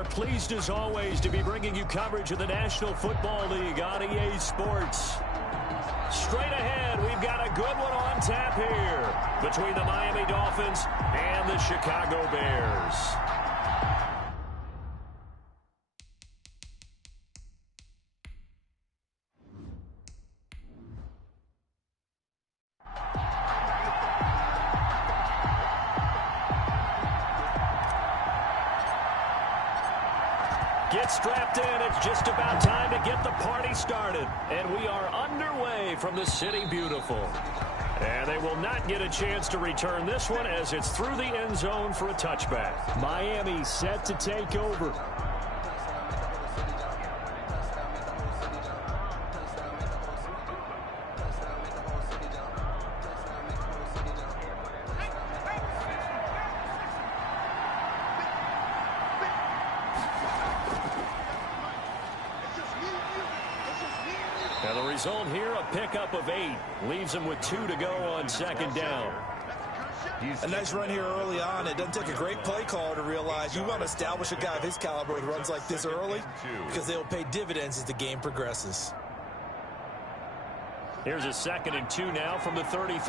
are pleased as always to be bringing you coverage of the National Football League on EA Sports. Straight ahead, we've got a good one on tap here between the Miami Dolphins and the Chicago Bears. Get strapped in. It's just about time to get the party started. And we are underway from the City Beautiful. And they will not get a chance to return this one as it's through the end zone for a touchback. Miami set to take over. And the result here, a pickup of 8. Leaves them with 2 to go on second down. A nice run here early on. It doesn't take a great play caller to realize you want to establish a guy of his caliber with runs like this early because they'll pay dividends as the game progresses. Here's a 2nd and 2 now from the 33.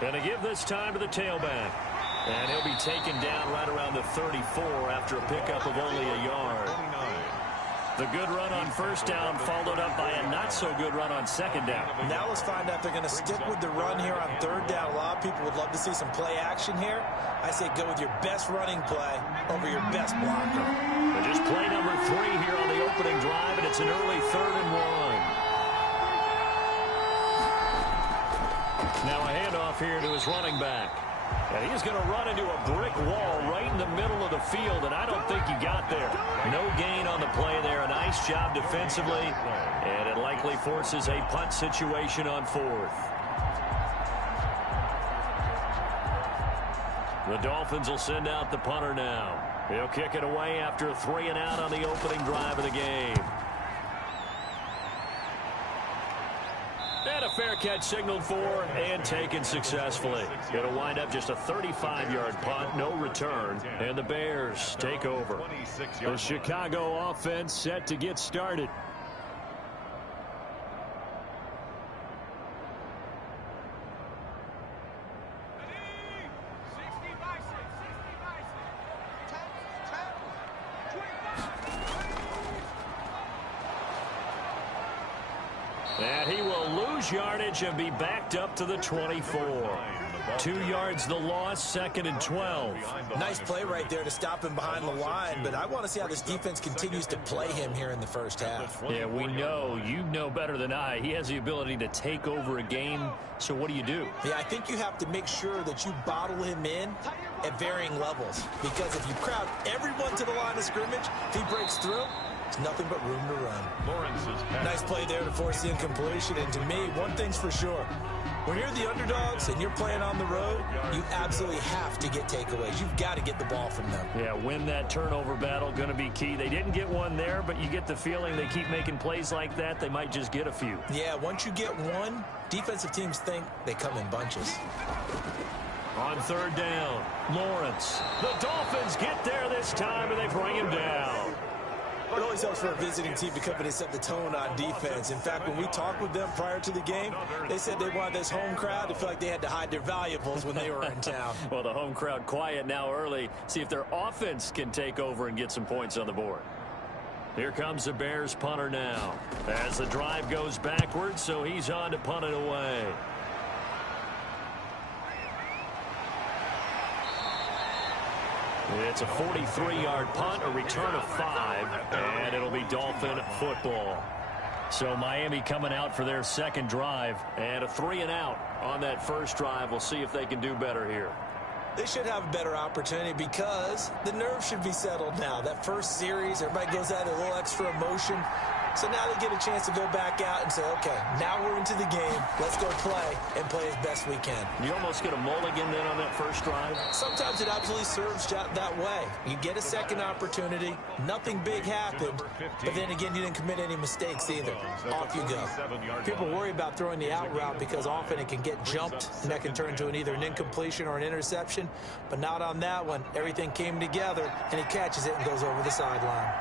Going to give this time to the tailback. And he'll be taken down right around the 34 after a pickup of only a yard. The good run on first down followed up by a not-so-good run on second down. Now let's find out if they're going to stick with the run here on third down. A lot of people would love to see some play action here. I say go with your best running play over your best blocker. But just play number 3 here on the opening drive, and it's an early 3rd and 1. Now a handoff here to his running back. And he's going to run into a brick wall right in the middle of the field, and I don't think he got there. No gain on the play there. A nice job defensively, and it likely forces a punt situation on 4th. The Dolphins will send out the punter now. He'll kick it away after a 3 and out on the opening drive of the game. And a fair catch signaled for and taken successfully. It'll wind up just a 35-yard punt, no return, and the Bears take over. The Chicago offense set to get started. And he will lose yardage and be backed up to the 24. 2 yards the loss, 2nd and 12. Nice play right there to stop him behind the line, but I want to see how this defense continues to play him here in the first half. Yeah, we know. You know better than I. He has the ability to take over a game, so what do you do? Yeah, I think you have to make sure that you bottle him in at varying levels, because if you crowd everyone to the line of scrimmage, if he breaks through, there's nothing but room to run. Nice play there to force the incompletion. And to me, one thing's for sure. When you're the underdogs and you're playing on the road, you absolutely have to get takeaways. You've got to get the ball from them. Yeah, win that turnover battle, going to be key. They didn't get one there, but you get the feeling they keep making plays like that, they might just get a few. Yeah, once you get one, defensive teams think they come in bunches. On 3rd down, Lawrence. The Dolphins get there this time, and they bring him down. It always helps for a visiting team to come in and set the tone on defense. In fact, when we talked with them prior to the game, they said they wanted this home crowd to feel like they had to hide their valuables when they were in town. Well, the home crowd quiet now early. See if their offense can take over and get some points on the board. Here comes the Bears punter now as the drive goes backwards, so he's on to punt it away. It's a 43-yard punt, a return of 5, and it'll be Dolphin football. So Miami coming out for their second drive, and a 3 and out on that first drive. We'll see if they can do better here. They should have a better opportunity because the nerves should be settled now. That first series, everybody goes out a little extra emotion. So now they get a chance to go back out and say, okay, now we're into the game. Let's go play and play as best we can. You almost get a mulligan then on that first drive? Sometimes it absolutely serves that way. You get a second opportunity. Nothing big happened. But then again, you didn't commit any mistakes either. Off you go. People worry about throwing the out route because often it can get jumped, and that can turn into either an incompletion or an interception. But not on that one. Everything came together, and he catches it and goes over the sideline.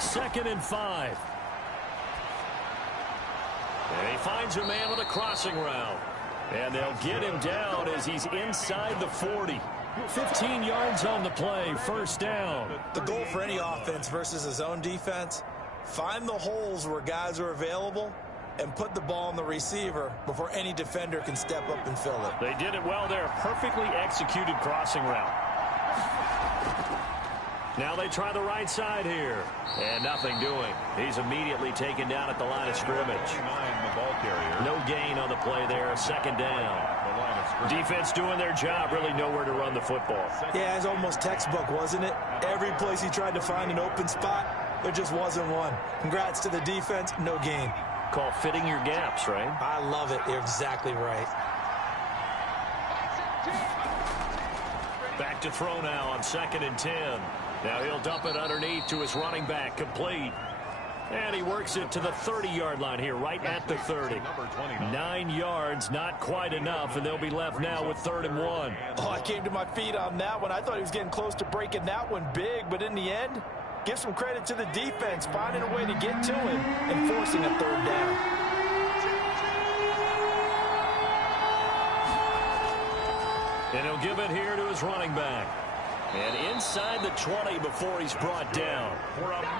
Second and 5. And he finds a man on a crossing route. And they'll get him down as he's inside the 40. 15 yards on the play, first down. The goal for any offense versus his own defense, find the holes where guys are available and put the ball on the receiver before any defender can step up and fill it. They did it well there. Perfectly executed crossing route. Now they try the right side here. And nothing doing. He's immediately taken down at the line of scrimmage. No gain on the play there. Second down. Defense doing their job. Really nowhere to run the football. Yeah, it's almost textbook, wasn't it? Every place he tried to find an open spot, there just wasn't one. Congrats to the defense. No gain. Call fitting your gaps, right? I love it. You're exactly right. Back to throw now on 2nd and 10. Now he'll dump it underneath to his running back, complete. And he works it to the 30-yard line here, right at the 30. 9 yards, not quite enough, and they'll be left now with 3rd and 1. Oh, I came to my feet on that one. I thought he was getting close to breaking that one big, but in the end, give some credit to the defense, finding a way to get to him and forcing a 3rd down. And he'll give it here to his running back. And inside the 20 before he's brought down.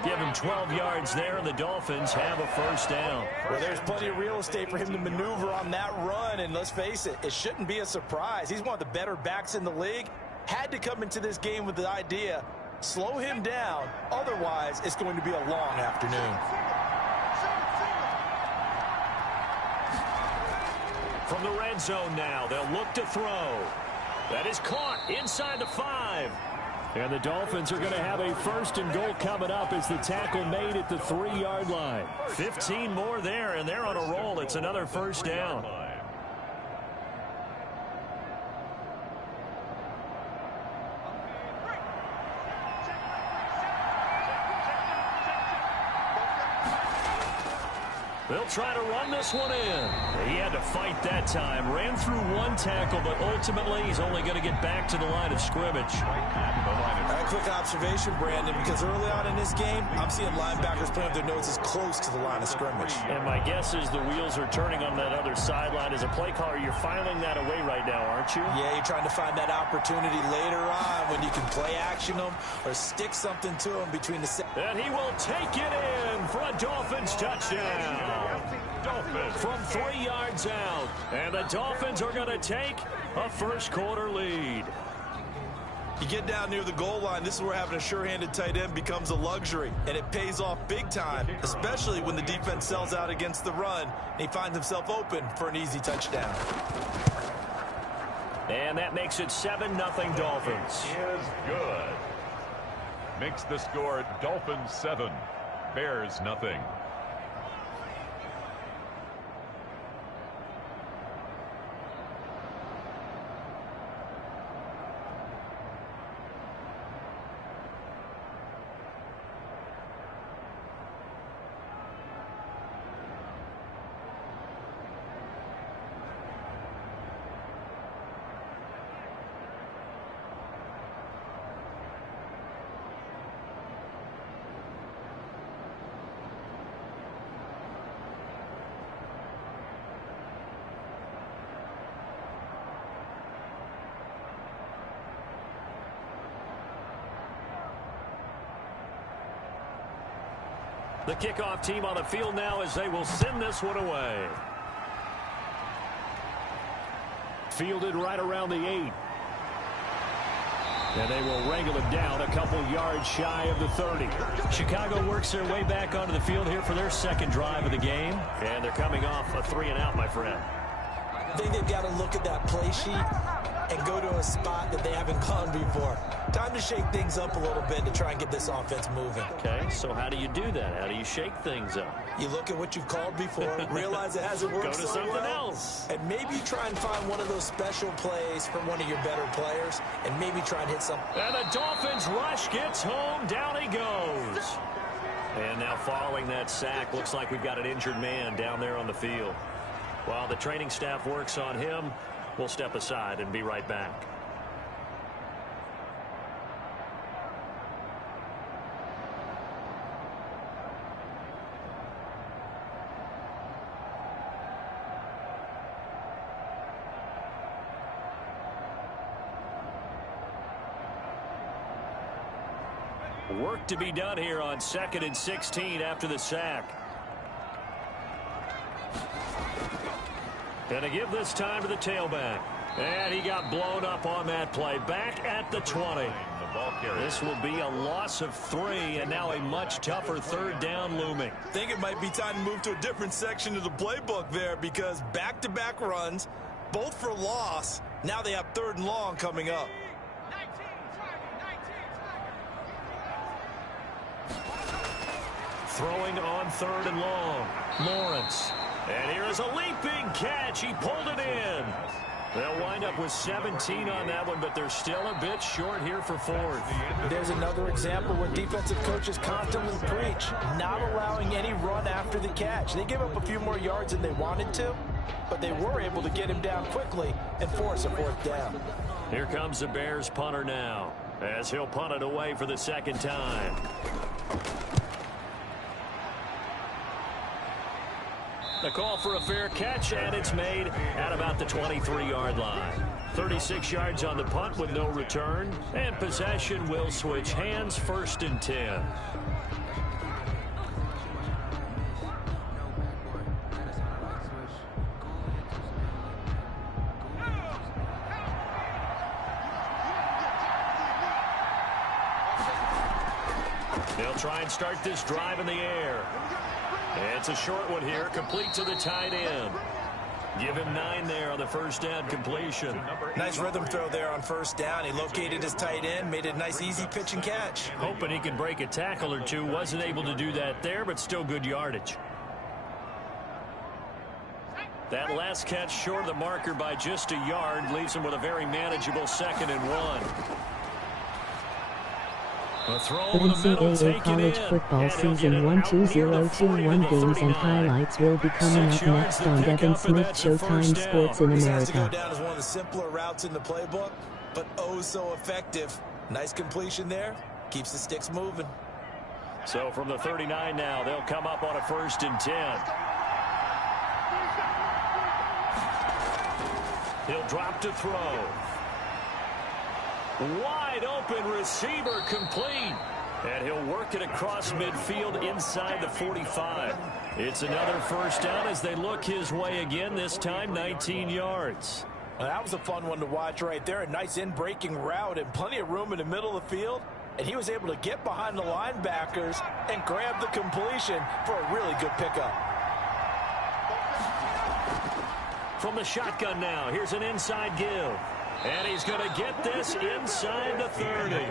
Give him 12 yards there, and the Dolphins have a first down. Well, there's plenty of real estate for him to maneuver on that run, and let's face it, it shouldn't be a surprise. He's one of the better backs in the league. Had to come into this game with the idea, slow him down, otherwise it's going to be a long afternoon. From the red zone now, they'll look to throw. That is caught inside the 5. And the Dolphins are going to have a 1st and goal coming up as the tackle made at the 3-yard line. 15 more there, and they're on a roll. It's another first down. They'll try to run this one in. He had to fight that time. Ran through one tackle, but ultimately he's only going to get back to the line of scrimmage. A quick observation, Brandon, because early on in this game, I'm seeing linebackers playing with their noses close to the line of scrimmage. And my guess is the wheels are turning on that other sideline. As a play caller, you're filing that away right now, aren't you? Yeah, you're trying to find that opportunity later on when you can play action them or stick something to them between the... And he will take it in for a Dolphins touchdown. From 3 yards out. And the Dolphins are going to take a first-quarter lead. You get down near the goal line, this is where having a sure-handed tight end becomes a luxury, and it pays off big time, especially when the defense sells out against the run, and he finds himself open for an easy touchdown. And that makes it 7-0 Dolphins. Is good. Makes the score Dolphins 7, Bears nothing. The kickoff team on the field now as they will send this one away. Fielded right around the 8. And they will wrangle him down a couple yards shy of the 30. Chicago works their way back onto the field here for their second drive of the game. And they're coming off a 3-and-out, my friend. I think they've got to look at that play sheet and go to a spot that they haven't gone before. Time to shake things up a little bit to try and get this offense moving. Okay, so how do you do that? How do you shake things up? You look at what you've called before, realize it hasn't worked Go to so something well, else. and maybe try and find one of those special plays from one of your better players, and maybe try and hit something. And the Dolphins rush gets home. Down he goes. And now following that sack, looks like we've got an injured man down there on the field. While the training staff works on him, we'll step aside and be right back. Work to be done here on 2nd and 16 after the sack. And to give this time to the tailback. And he got blown up on that play. Back at the 20. This will be a loss of 3, and now a much tougher 3rd down looming. I think it might be time to move to a different section of the playbook there, because back-to-back runs, both for loss. Now they have 3rd and long coming up. Throwing on 3rd and long. Lawrence. And here is a leaping catch. He pulled it in. They'll wind up with 17 on that one, but they're still a bit short here for 4th. There's another example where defensive coaches constantly preach, not allowing any run after the catch. They gave up a few more yards than they wanted to, but they were able to get him down quickly and force a 4th down. Here comes the Bears punter now, as he'll punt it away for the 2nd time. The call for a fair catch, and it's made at about the 23-yard line. 36 yards on the punt with no return, and possession will switch hands, 1st and 10. They'll try and start this drive in the air. It's a short one here, complete to the tight end. Give him 9 there on the 1st down completion. Nice rhythm throw there on 1st down. He located his tight end, made it a nice easy pitch and catch. Hoping he could break a tackle or two. Wasn't able to do that there, but still good yardage. That last catch short of the marker by just a yard leaves him with a very manageable 2nd and 1. The NCAA college football season 1-2021 games and highlights will be coming up next on Devin Smith Showtime Sports in America. Go down as one of the simpler routes in the playbook, but oh so effective. Nice completion there. Keeps the sticks moving. So from the 39 now, they'll come up on a 1st and 10. He'll drop to throw. Wide open receiver complete. And he'll work it across midfield inside the 45. It's another 1st down as they look his way again, this time 19 yards. Well, that was a fun one to watch right there. A nice in-breaking route and plenty of room in the middle of the field. And he was able to get behind the linebackers and grab the completion for a really good pickup. From the shotgun now, here's an inside give. And he's going to get this inside the 30.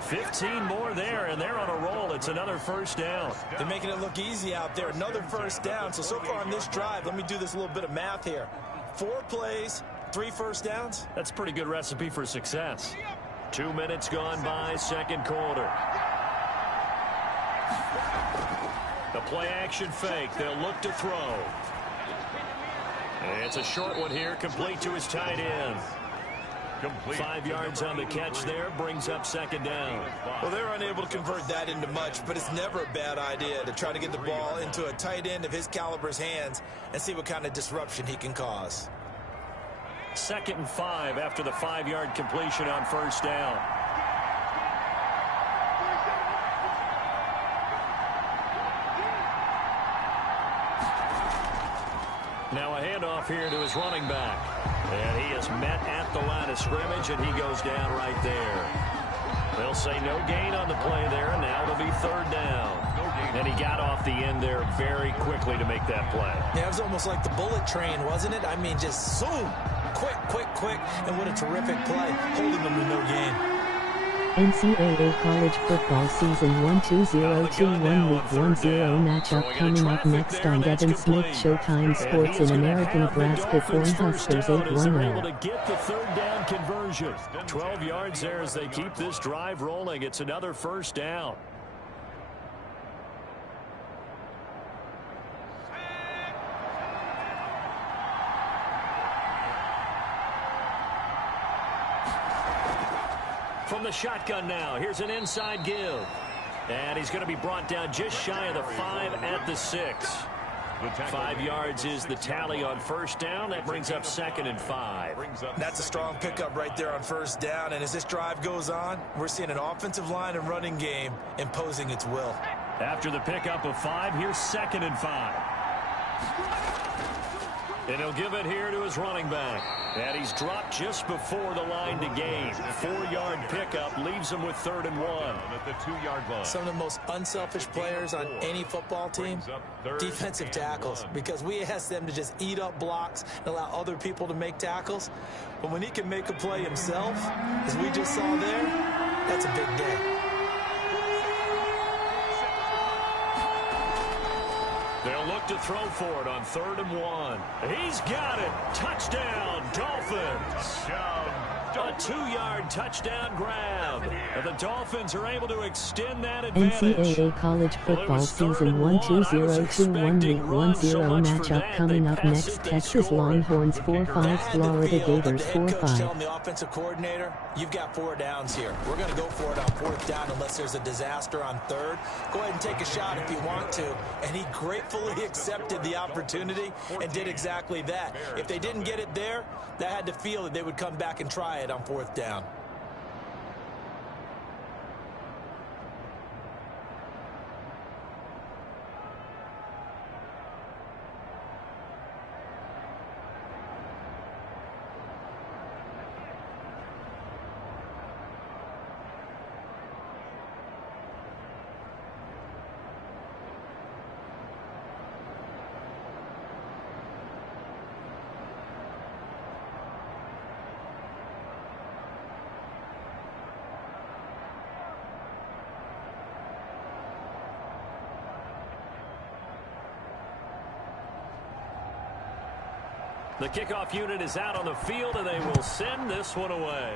15 more there, and they're on a roll. It's another 1st down. They're making it look easy out there. Another 1st down. So far on this drive, let me do this little bit of math here. 4 plays, 3 1st downs. That's a pretty good recipe for success. 2 minutes gone by, 2nd quarter. The play action fake. They'll look to throw. And it's a short one here, complete to his tight end. 5 yards on the catch there, brings up 2nd down. Well, they're unable to convert that into much, but it's never a bad idea to try to get the ball into a tight end of his caliber's hands and see what kind of disruption he can cause. 2nd and 5 after the 5-yard completion on 1st down. Now a handoff here to his running back. And he is met at the line of scrimmage, and he goes down right there. They'll say no gain on the play there, and now it'll be 3rd down. And he got off the end there very quickly to make that play. Yeah, it was almost like the bullet train, wasn't it? I mean, just zoom, quick, and what a terrific play, holding them to no gain. NCAA college football season 1 2021 week 10 matchup coming up next on Devin Smith Showtime Sports in America, Nebraska Cornhuskers 8-1-0. To get the third down conversion. 12 yards there as they keep this drive rolling. It's another first down. From the shotgun now, here's an inside give. And he's going to be brought down just shy of the 5 at the 6. 5 yards is the tally on first down. That brings up 2nd and 5. That's a strong pickup right there on first down. And as this drive goes on, we're seeing an offensive line and running game imposing its will. After the pickup of 5, here's 2nd and 5. And he'll give it here to his running back. And he's dropped just before the line to gain. 4-yard pickup leaves him with 3rd and 1. At the 2-yard line. Some of the most unselfish players on any football team, defensive tackles, because we ask them to just eat up blocks and allow other people to make tackles. But when he can make a play himself, as we just saw there, that's a big day. They'll look to throw for it on 3rd and 1. He's got it. Touchdown, Dolphins. A 2-yard touchdown grab. And the Dolphins are able to extend that advantage. NCAA college football season 1 2021 week 10 matchup coming up next. Texas Longhorns 4-5, Florida Gators 4-5. Telling the offensive coordinator, you've got 4 downs here. We're going to go for it on 4th down unless there's a disaster on 3rd. Go ahead and take a shot if you want to. And he gratefully accepted the opportunity and did exactly that. If they didn't get it there, that had to feel that they would come back and try it on 4th down. The kickoff unit is out on the field, and they will send this one away.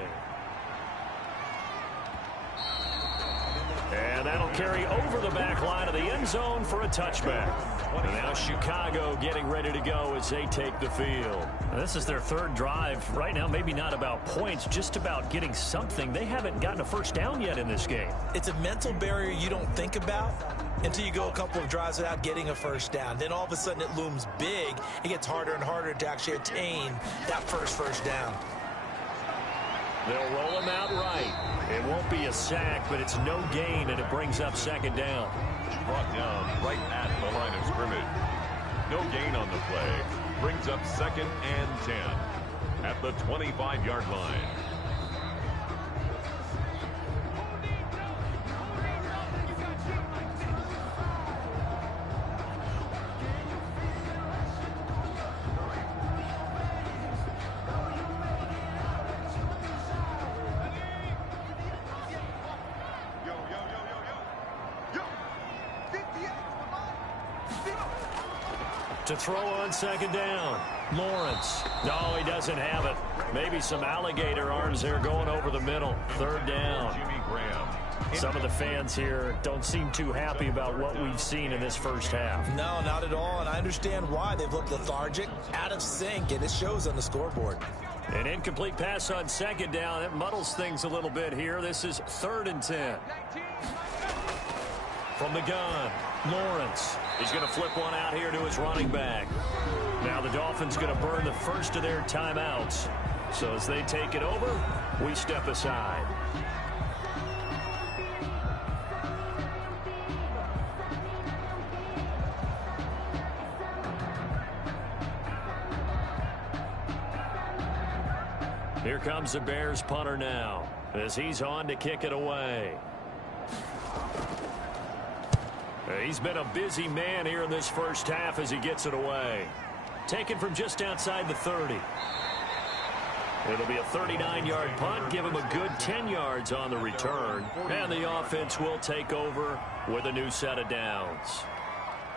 And that'll carry over the back line of the end zone for a touchback. And now Chicago getting ready to go as they take the field. Now, this is their 3rd drive. Right now, maybe not about points, just about getting something. They haven't gotten a first down yet in this game. It's a mental barrier you don't think about until you go a couple of drives without getting a first down. Then all of a sudden it looms big. It gets harder and harder to actually attain that first down. They'll roll him out right. It won't be a sack, but it's no gain, and it brings up 2nd down. Brought down right at the line of scrimmage. No gain on the play. Brings up 2nd and 10 at the 25-yard line. To throw on 2nd down. Lawrence. No, he doesn't have it. Maybe some alligator arms there going over the middle. 3rd down. Jimmy Graham. Some of the fans here don't seem too happy about what we've seen in this first half. No, not at all, and I understand why. They've looked lethargic, out of sync, and it shows on the scoreboard. An incomplete pass on 2nd down. It muddles things a little bit here. This is 3rd and 10. From the gun, Lawrence. He's going to flip one out here to his running back. Now the Dolphins going to burn the first of their timeouts. So as they take it over, we step aside. Here comes the Bears punter now as he's on to kick it away. He's been a busy man here in this first half as he gets it away. Taken from just outside the 30. It'll be a 39-yard punt. Give him a good 10 yards on the return. And the offense will take over with a new set of downs.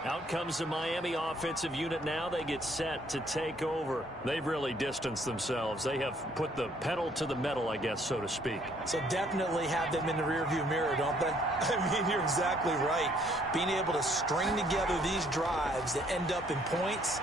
Out comes the Miami offensive unit now. They get set to take over. They've really distanced themselves. They have put the pedal to the metal, I guess, so to speak. So definitely have them in the rearview mirror, don't they? I mean, you're exactly right. Being able to string together these drives that end up in points,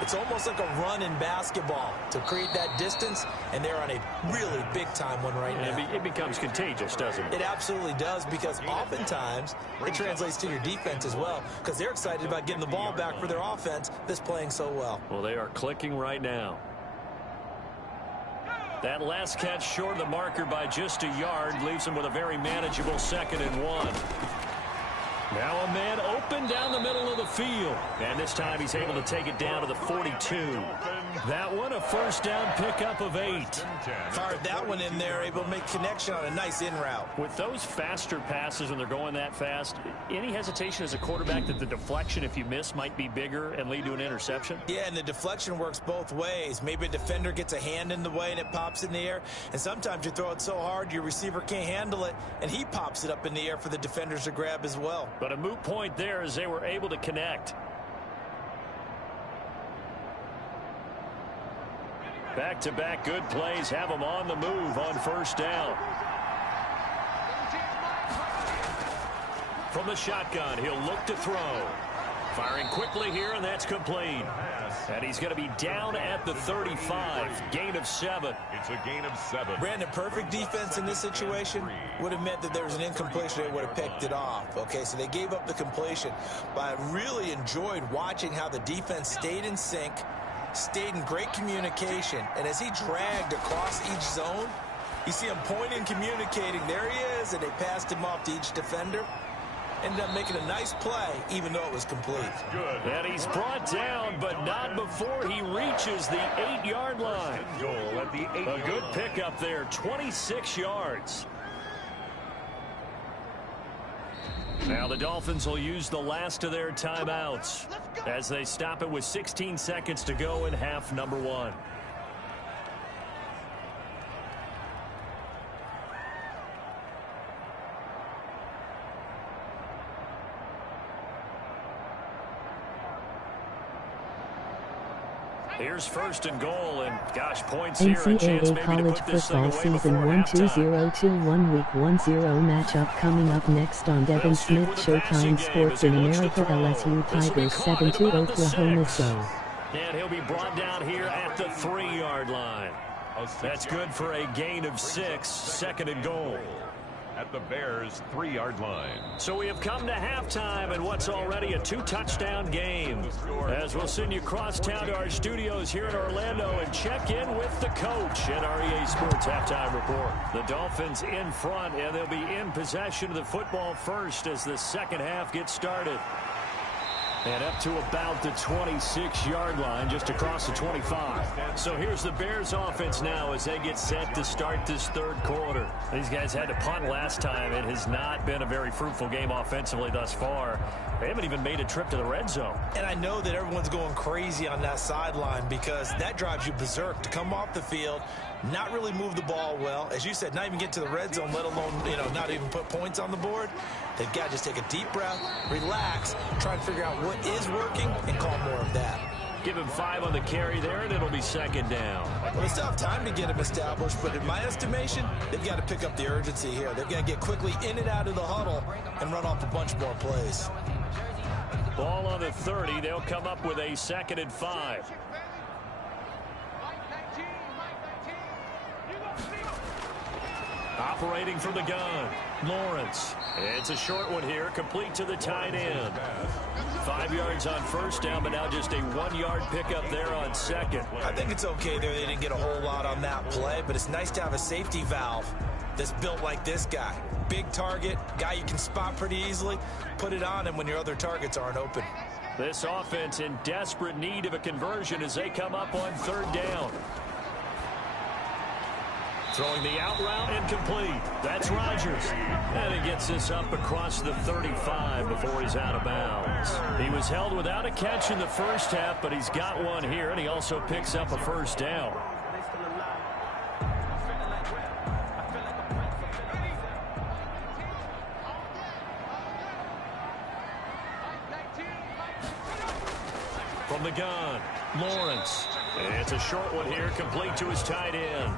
it's almost like a run in basketball to create that distance, and they're on a really big-time one right now. It becomes contagious, doesn't it? It absolutely does, because oftentimes it translates to your defense as well, because they're excited about getting the ball back for their offense that's playing so well. Well, they are clicking right now. That last catch short of the marker by just a yard leaves them with a very manageable 2nd and 1. Now a man open down the middle of the field. And this time he's able to take it down to the 42. That one a first down pickup of 8. Fired that one in there, able to make connection on a nice in route. With those faster passes when they're going that fast, any hesitation as a quarterback that the deflection, if you miss, might be bigger and lead to an interception? Yeah, and the deflection works both ways. Maybe a defender gets a hand in the way and it pops in the air. And sometimes you throw it so hard your receiver can't handle it, and he pops it up in the air for the defenders to grab as well. But a moot point there as they were able to connect. Back-to-back good plays have them on the move on first down. From the shotgun, he'll look to throw. Firing quickly here, and that's complete. And he's going to be down at the 35. Gain of 7. It's a gain of 7. Brandon, perfect defense in this situation would have meant that there was an incompletion. They would have picked it off. Okay, so they gave up the completion. But I really enjoyed watching how the defense stayed in sync, stayed in great communication. And as he dragged across each zone, you see him pointing, communicating. There he is, and they passed him off to each defender. Ended up making a nice play, even though it was complete. Good. And he's brought down, but not before he reaches the 8-yard line. Goal at the 8-yard A good pickup there, 26 yards. Now the Dolphins will use the last of their timeouts as they stop it with 16 seconds to go in half number 1. Here's first and goal, and gosh, points here. A chance NCAA maybe college to put this thing football away season before 1-2-0-2-1 week 1-0 matchup coming up next on Devin Smith Showtime Sports in America. LSU Tigers 7-2 Oklahoma So. And he'll be brought down here at the 3-yard line. That's good for a gain of 6, 2nd and goal. At the Bears' 3-yard line. So we have come to halftime in what's already a 2-touchdown game. As we'll send you across town to our studios here in Orlando and check in with the coach at our EA Sports Halftime Report. The Dolphins in front, and they'll be in possession of the football first as the second half gets started. And up to about the 26-yard line, just across the 25. So here's the Bears offense now as they get set to start this third quarter. These guys had to punt last time. It has not been a very fruitful game offensively thus far. They haven't even made a trip to the red zone. And I know that everyone's going crazy on that sideline because that drives you berserk to come off the field, not really move the ball well. As you said, not even get to the red zone, let alone, not even put points on the board. They've got to just take a deep breath, relax, try and figure out what is working, and call more of that. Give him 5 on the carry there, and it'll be second down. Well, they still have time to get him established, but in my estimation, they've got to pick up the urgency here. They've got to get quickly in and out of the huddle and run off a bunch more plays. Ball on the 30. They'll come up with a 2nd and 5. Operating from the gun, Lawrence. It's a short one here, complete to the tight end. 5 yards on first down, but now just a 1-yard pickup there on second. I think it's okay there. They didn't get a whole lot on that play, but it's nice to have a safety valve that's built like this guy. Big target, guy you can spot pretty easily. Put it on him when your other targets aren't open. This offense in desperate need of a conversion as they come up on 3rd down. Throwing the out route incomplete. That's Rodgers. And he gets this up across the 35 before he's out of bounds. He was held without a catch in the first half, but he's got one here, and he also picks up a first down. From the gun, Lawrence. And it's a short one here, complete to his tight end.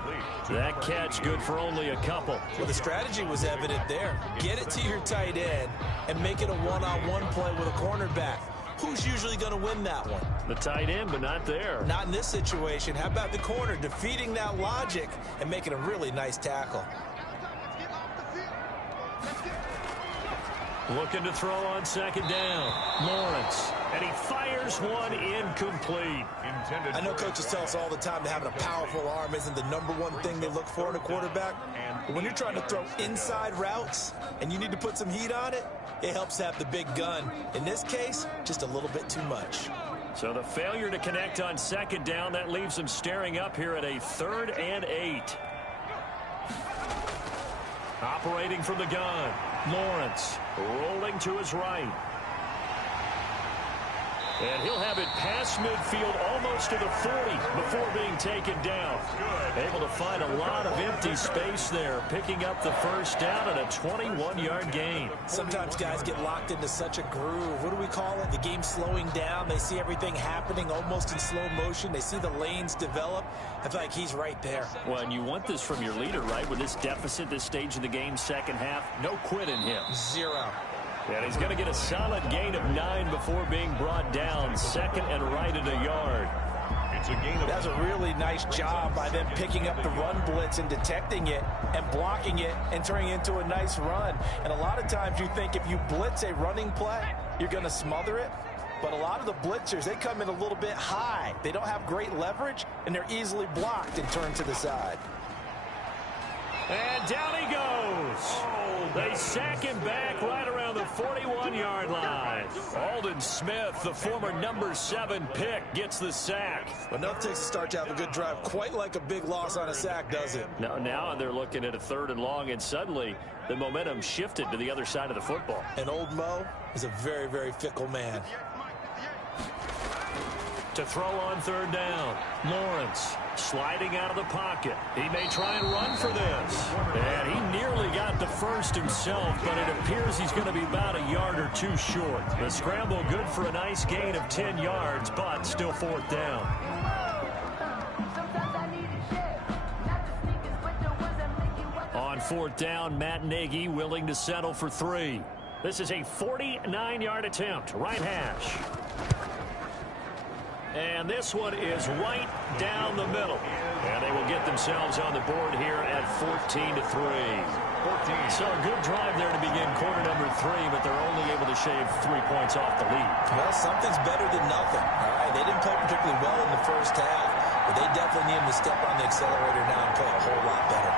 That catch good for only a couple. Well, the strategy was evident there. Get it to your tight end and make it a one-on-one play with a cornerback. Who's usually going to win that one? The tight end, but not there. Not in this situation. How about the corner defeating that logic and making a really nice tackle? Looking to throw on second down. Lawrence. And he fires one incomplete. I know coaches tell us all the time that having a powerful arm isn't the #1 thing they look for in a quarterback. But when you're trying to throw inside routes and you need to put some heat on it, it helps have the big gun. In this case, just a little bit too much. So the failure to connect on second down, that leaves them staring up here at a 3rd and 8. Operating from the gun, Lawrence rolling to his right. And he'll have it past midfield almost to the 40 before being taken down. Able to find a lot of empty space there, picking up the first down and a 21-yard gain. Sometimes guys get locked into such a groove. What do we call it? The game's slowing down. They see everything happening almost in slow motion. They see the lanes develop. I feel like he's right there. Well, and you want this from your leader, right? With this deficit, this stage of the game, second half, no quit in him. 0. And he's going to get a solid gain of 9 before being brought down. 2nd and right at a yard. It's a gain of... That's a really nice job by them picking up the run blitz and detecting it and blocking it and turning it into a nice run. And a lot of times you think if you blitz a running play, you're going to smother it. But a lot of the blitzers, they come in a little bit high. They don't have great leverage, and they're easily blocked and turned to the side. And down he goes. They sack him back right around the 41-yard line. Aldon Smith, the former #7 pick, gets the sack. But nothing takes a start to have a good drive quite like a big loss on a sack, does it? Now they're looking at a 3rd and long, and suddenly the momentum shifted to the other side of the football. And old Mo is a very, very fickle man. To throw on 3rd down, Lawrence sliding out of the pocket. He may try and run for this. And he nearly got the first himself, but it appears he's going to be about a yard or 2 short. The scramble good for a nice gain of 10 yards, but still 4th down. On 4th down, Matt Nagy willing to settle for 3. This is a 49-yard attempt, right hash. And this one is right down the middle. And they will get themselves on the board here at 14-3. So a good drive there to begin quarter number 3, but they're only able to shave 3 points off the lead. Well, something's better than nothing. All right, they didn't play particularly well in the first half, but they definitely need to step on the accelerator now and play a whole lot better.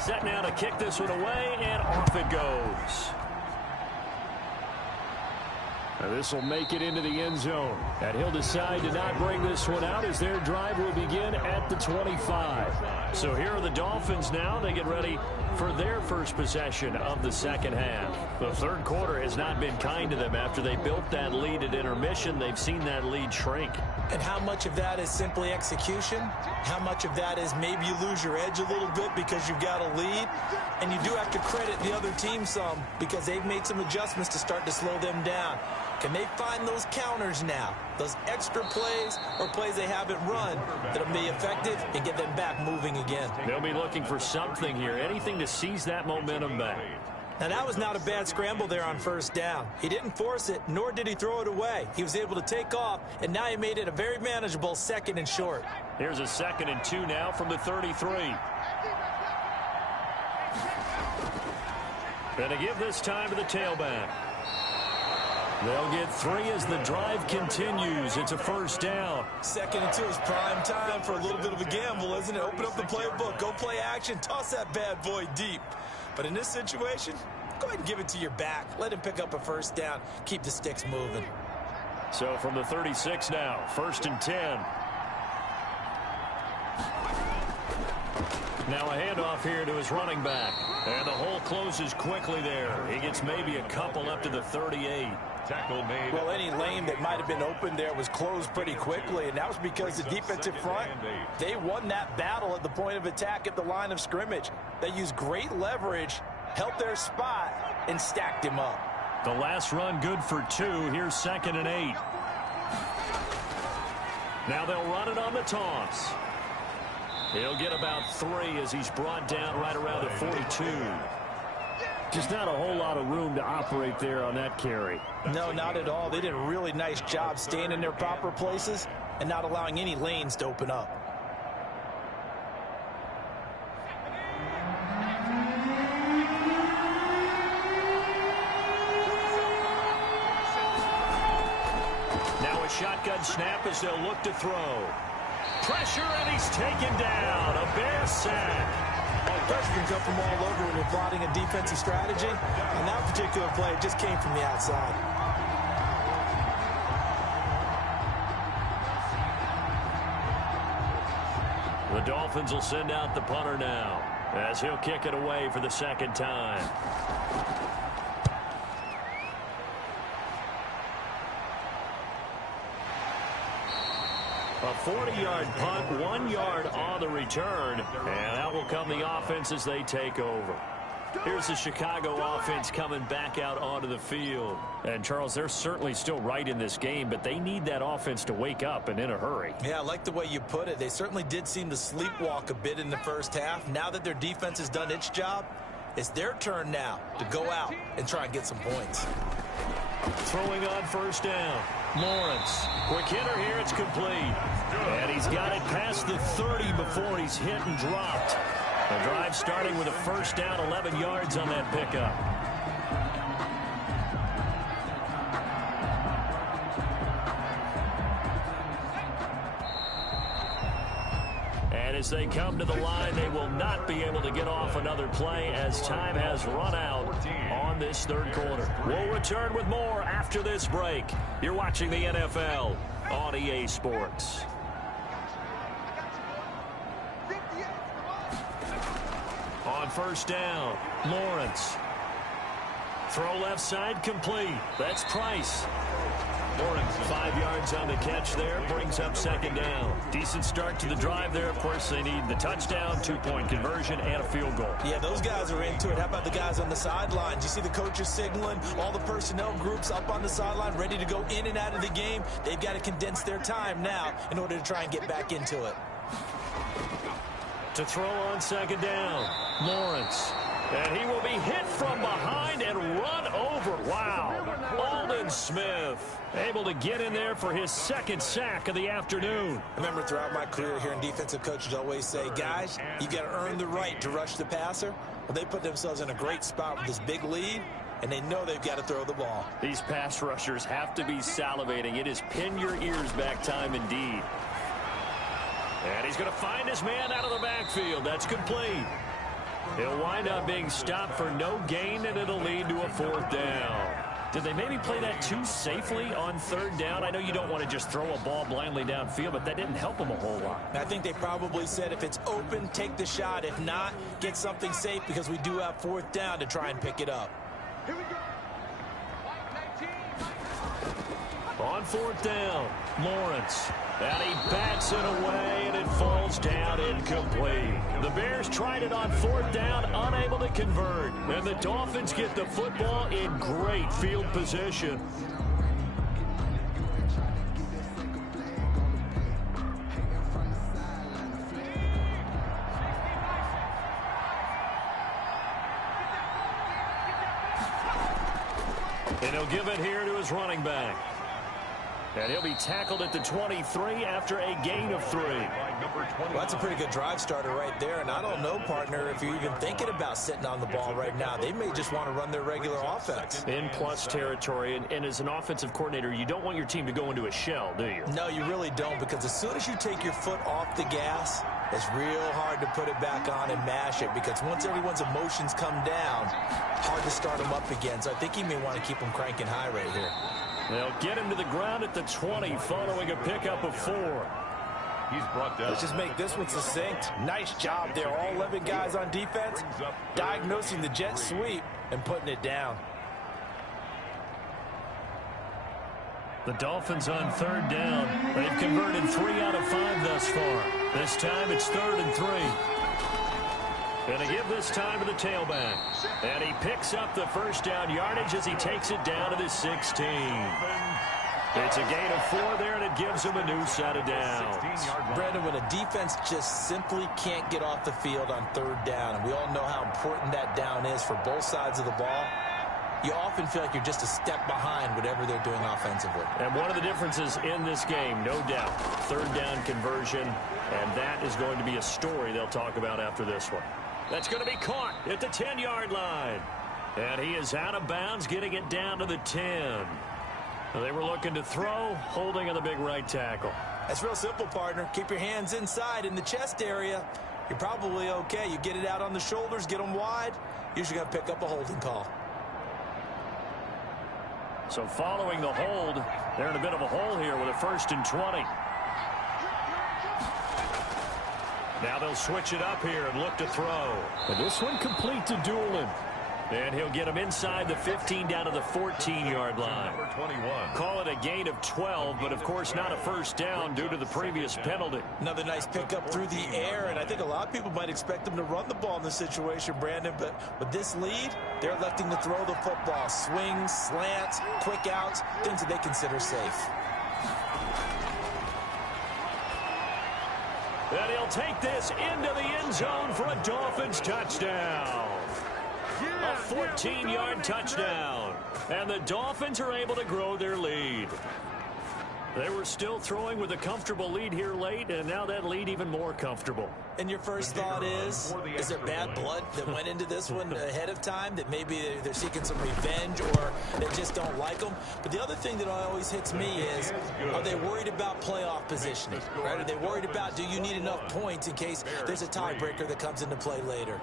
Set now to kick this one away, and off it goes. Now this will make it into the end zone. And he'll decide to not bring this one out as their drive will begin at the 25. So here are the Dolphins now. They get ready for their first possession of the second half. The 3rd quarter has not been kind to them. After they built that lead at intermission, they've seen that lead shrink. And how much of that is simply execution? How much of that is maybe you lose your edge a little bit because you've got a lead? And you do have to credit the other team some because they've made some adjustments to start to slow them down. Can they find those counters now, those extra plays or plays they haven't run that'll be effective and get them back moving again? They'll be looking for something here, anything to seize that momentum back. Now, that was not a bad scramble there on 1st down. He didn't force it, nor did he throw it away. He was able to take off, and now he made it a very manageable 2nd and short. Here's a 2nd and 2 now from the 33. And to give this time to the tailback. They'll get 3 as the drive continues. It's a 1st down. 2nd and 2 is prime time for a little bit of a gamble, isn't it? Open up the playbook, go play action, toss that bad boy deep. But in this situation, go ahead and give it to your back. Let him pick up a 1st down. Keep the sticks moving. So from the 36 now, 1st and 10. Now a handoff here to his running back. And the hole closes quickly there. He gets maybe a couple up to the 38. Tackle made. Well, any lane that might have been open there was closed pretty quickly, and that was because the defensive front, they won that battle at the point of attack at the line of scrimmage. They used great leverage, helped their spot, and stacked him up. The last run good for 2. Here's 2nd and 8. Now they'll run it on the toss. He'll get about 3 as he's brought down right around the 42. Just not a whole lot of room to operate there on that carry. No, not at all. They did a really nice job staying in their proper places and not allowing any lanes to open up. Now a shotgun snap as they'll look to throw. Pressure, and he's taken down. A Bear sack. Pressure can come from all over when you're plotting a defensive strategy. On that particular play, it just came from the outside. The Dolphins will send out the punter now as he'll kick it away for the 2nd time. A 40-yard punt, 1 yard on the return, and that will come the offense as they take over. Here's the Chicago offense coming back out onto the field. And, Charles, they're certainly still right in this game, but they need that offense to wake up and in a hurry. Yeah, I like the way you put it. They certainly did seem to sleepwalk a bit in the first half. Now that their defense has done its job, it's their turn now to go out and try and get some points. Throwing on 1st down. Lawrence. Quick hitter here. It's complete. And he's got it past the 30 before he's hit and dropped. The drive starting with a 1st down, 11 yards on that pickup. And as they come to the line, they will not be able to get off another play as time has run out on this 3rd quarter. We'll return with more after this break. You're watching the NFL on EA Sports. On 1st down, Lawrence. Throw left side complete. That's Price. Lawrence 5 yards on the catch there, brings up 2nd down. Decent start to the drive there. Of course, they need the touchdown, 2-point conversion, and a field goal. Yeah, those guys are into it. How about the guys on the sidelines? You see the coaches signaling, all the personnel groups up on the sideline, ready to go in and out of the game. They've got to condense their time now in order to try and get back into it. To throw on 2nd down, Lawrence. And he will be hit from behind and run over. Wow. Aldon Smith able to get in there for his 2nd sack of the afternoon. I remember throughout my career here in defensive coaches always say, guys, you got to earn the right to rush the passer. Well, they put themselves in a great spot with this big lead, and they know they've got to throw the ball. These pass rushers have to be salivating. It is pin your ears back time indeed. And he's going to find his man out of the backfield. That's complete. He'll wind up being stopped for no gain, and it'll lead to a 4th down. Did they maybe play that too safely on 3rd down? I know you don't want to just throw a ball blindly downfield, but that didn't help them a whole lot. I think they probably said if it's open, take the shot. If not, get something safe because we do have 4th down to try and pick it up. Here we go. On 4th down, Lawrence. And he bats it away, and it falls down incomplete. The Bears tried it on 4th down, unable to convert. And the Dolphins get the football in great field position. And he'll give it here to his running back. And he'll be tackled at the 23 after a gain of 3. Well, that's a pretty good drive starter right there. And I don't know, partner, if you're even thinking about sitting on the ball right now. They may just want to run their regular offense. In plus territory. And as an offensive coordinator, you don't want your team to go into a shell, do you? No, you really don't, because as soon as you take your foot off the gas, it's real hard to put it back on and mash it, because once everyone's emotions come down, hard to start them up again. So I think he may want to keep them cranking high right here. They'll get him to the ground at the 20 following a pickup of 4. He's brought down. Let's just make this one succinct. Nice job there. All 11 guys on defense diagnosing the jet sweep and putting it down. The Dolphins on 3rd down. They've converted 3 out of 5 thus far. This time it's 3rd and 3. And they give this time to the tailback. And he picks up the first down yardage as he takes it down to the 16. It's a gain of 4 there, and it gives him a new set of downs. Brandon, when a defense just simply can't get off the field on 3rd down, and we all know how important that down is for both sides of the ball, you often feel like you're just a step behind whatever they're doing offensively. And one of the differences in this game, no doubt, 3rd down conversion, and that is going to be a story they'll talk about after this one. That's going to be caught at the 10-yard line. And he is out of bounds, getting it down to the 10. They were looking to throw, holding on the big right tackle. That's real simple, partner. Keep your hands inside in the chest area. You're probably okay. You get it out on the shoulders, get them wide. Usually going to pick up a holding call. So following the hold, they're in a bit of a hole here with a 1st and 20. Now they'll switch it up here and look to throw. And this one complete to Doolin. And he'll get him inside the 15 down to the 14-yard line. Number 21. Call it a gain of 12, but of course not a first down due to the previous penalty. Another nice pickup through the air, and I think a lot of people might expect them to run the ball in this situation, Brandon, but with this lead, they're electing to throw the football. Swings, slants, quick outs, things that they consider safe. And he'll take this into the end zone for a Dolphins touchdown. A 14-yard touchdown. And the Dolphins are able to grow their lead. They were still throwing with a comfortable lead here late, and now that lead even more comfortable. And your first thought is there bad blood that went into this one ahead of time, that maybe they're seeking some revenge or they just don't like them? But the other thing that always hits me is, are they worried about playoff positioning? Right? Are they worried about, do you need enough points in case there's a tiebreaker that comes into play later?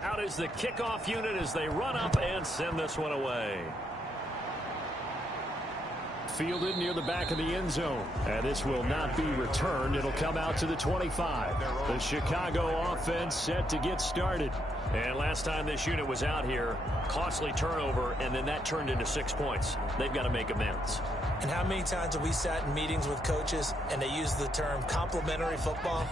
Out is the kickoff unit as they run up and send this one away. Fielded near the back of the end zone. And this will not be returned. It'll come out to the 25. The Chicago offense set to get started. And last time this unit was out here, costly turnover, and then that turned into 6 points. They've got to make amends. And how many times have we sat in meetings with coaches and they use the term complementary football?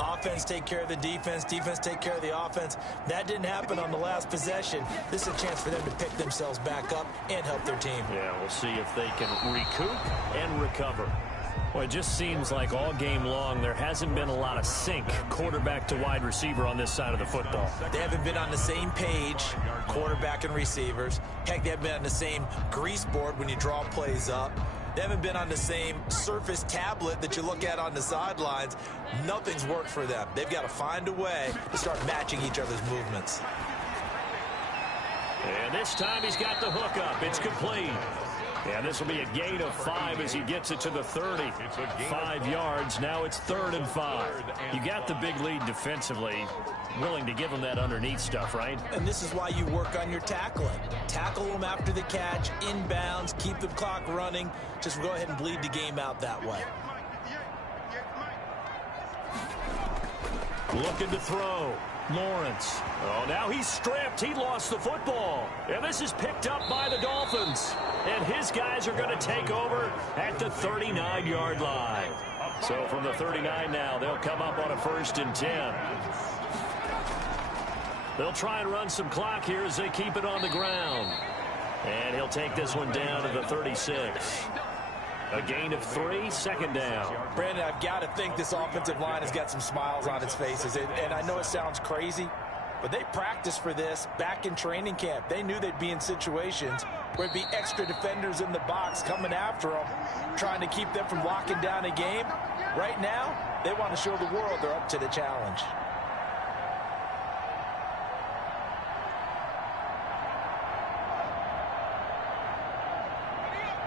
Offense take care of the defense, defense take care of the offense. That didn't happen on the last possession. This is a chance for them to pick themselves back up and help their team. Yeah, we'll see if they can recoup and recover. Well, it just seems like all game long there hasn't been a lot of sync quarterback to wide receiver on this side of the football. They haven't been on the same page, quarterback and receivers. Heck, they haven't been on the same grease board when you draw plays up. They haven't been on the same surface tablet that you look at on the sidelines. Nothing's worked for them. They've got to find a way to start matching each other's movements. And this time he's got the hook up. It's complete. And this will be a gain of 5 as he gets it to the 30. 5 yards. Now it's 3rd and 5. You got the big lead defensively. Willing to give them that underneath stuff, right? And this is why you work on your tackling. Tackle them after the catch, inbounds, keep the clock running. Just go ahead and bleed the game out that way. Looking to throw. Lawrence. Oh, now he's stripped. He lost the football. And this is picked up by the Dolphins. And his guys are going to take over at the 39-yard line. So from the 39 now, they'll come up on a 1st and 10. They'll try and run some clock here as they keep it on the ground. And he'll take this one down to the 36. A gain of 3, second down. Brandon, I've got to think this offensive line has got some smiles on its faces. And I know it sounds crazy, but they practiced for this back in training camp. They knew they'd be in situations where it'd be extra defenders in the box coming after them, trying to keep them from locking down a game. Right now, they want to show the world they're up to the challenge.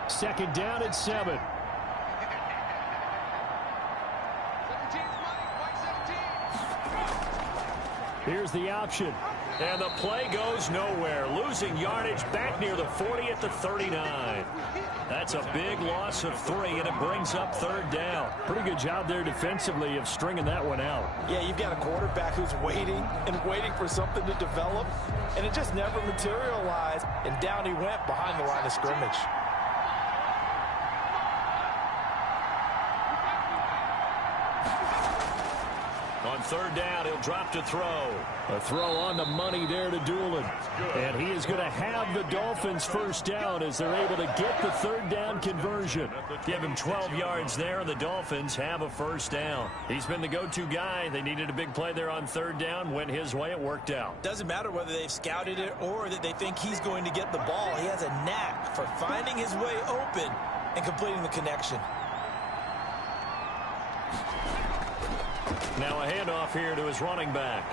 Second down at 7. Here's the option. And the play goes nowhere. Losing yardage back near the 40 at the 39. That's a big loss of 3, and it brings up third down. Pretty good job there defensively of stringing that one out. Yeah, you've got a quarterback who's waiting and waiting for something to develop, and it just never materialized, and down he went behind the line of scrimmage. On third down, he'll drop to throw. A throw on the money there to Doolin. And he is going to have the Dolphins first down as they're able to get the third down conversion. Give him 12 yards there, and the Dolphins have a first down. He's been the go-to guy. They needed a big play there on third down. Went his way. It worked out. Doesn't matter whether they've scouted it or that they think he's going to get the ball. He has a knack for finding his way open and completing the connection. Now a handoff here to his running back.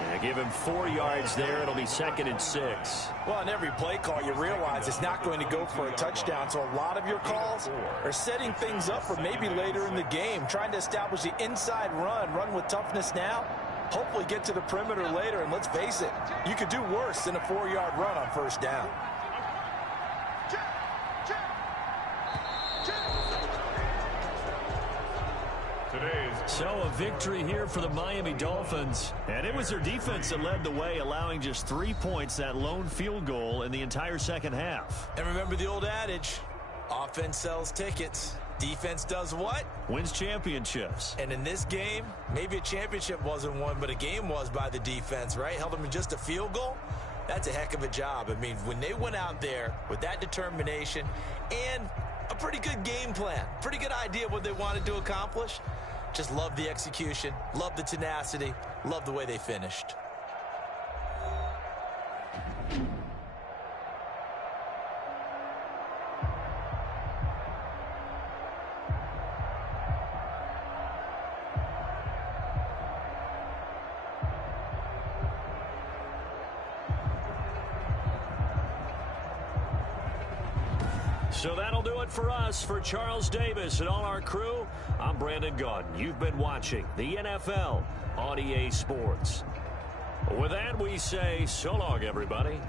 And give him 4 yards there. It'll be second and 6. Well, on every play call, you realize it's not going to go for a touchdown. So a lot of your calls are setting things up for maybe later in the game, trying to establish the inside run with toughness now, hopefully get to the perimeter later. And let's face it, you could do worse than a 4-yard run on first down. So a victory here for the Miami Dolphins. And it was their defense that led the way, allowing just 3 points, that lone field goal in the entire second half. And remember the old adage, offense sells tickets. Defense does what? Wins championships. And in this game, maybe a championship wasn't won, but a game was by the defense, right? Held them to just a field goal. That's a heck of a job. I mean, when they went out there with that determination and a pretty good game plan, pretty good idea of what they wanted to accomplish, just love the execution, love the tenacity, love the way they finished. So that'll do it for us. For Charles Davis and all our crew, I'm Brandon Gaudin. You've been watching the NFL on EA Sports. With that, we say so long, everybody.